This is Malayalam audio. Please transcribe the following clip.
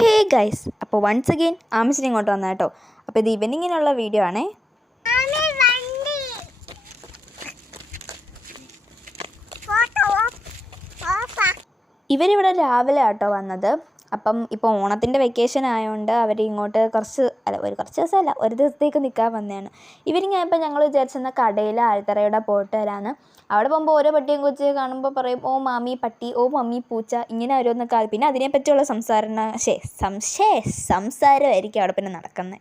ഹേ ഗൈസ്, അപ്പോൾ വൺസ് അഗെയിൻ ആമിച്ചിന് ഇങ്ങോട്ട് വന്ന കേട്ടോ. അപ്പോൾ ഇത് ഈവനിങ്ങിനുള്ള വീഡിയോ ആണേ. ഇവരിവിടെ രാവിലെ ആട്ടോ വന്നത്. അപ്പം ഇപ്പോൾ ഓണത്തിൻ്റെ വെക്കേഷൻ ആയതുകൊണ്ട് അവർ ഇങ്ങോട്ട് കുറച്ച് ദിവസമല്ല, ഒരു ദിവസത്തേക്ക് നിൽക്കാൻ വന്നതാണ്. ഇവരിങ്ങായപ്പോൾ ഞങ്ങൾ വിചാരിച്ചെന്നാൽ കടയിൽ ആൽത്തറയുടെ പോയിട്ട് വരാമെന്ന്. അവിടെ പോകുമ്പോൾ ഓരോ പട്ടിയും കൊച്ചു കാണുമ്പോൾ പറയും, ഓ മാമി പട്ടി, ഓ മമ്മി പൂച്ച, ഇങ്ങനെ ഓരോന്നൊക്കെ. പിന്നെ അതിനെപ്പറ്റിയുള്ള സംസാരമായിരിക്കും അവിടെ പിന്നെ നടക്കുന്നത്.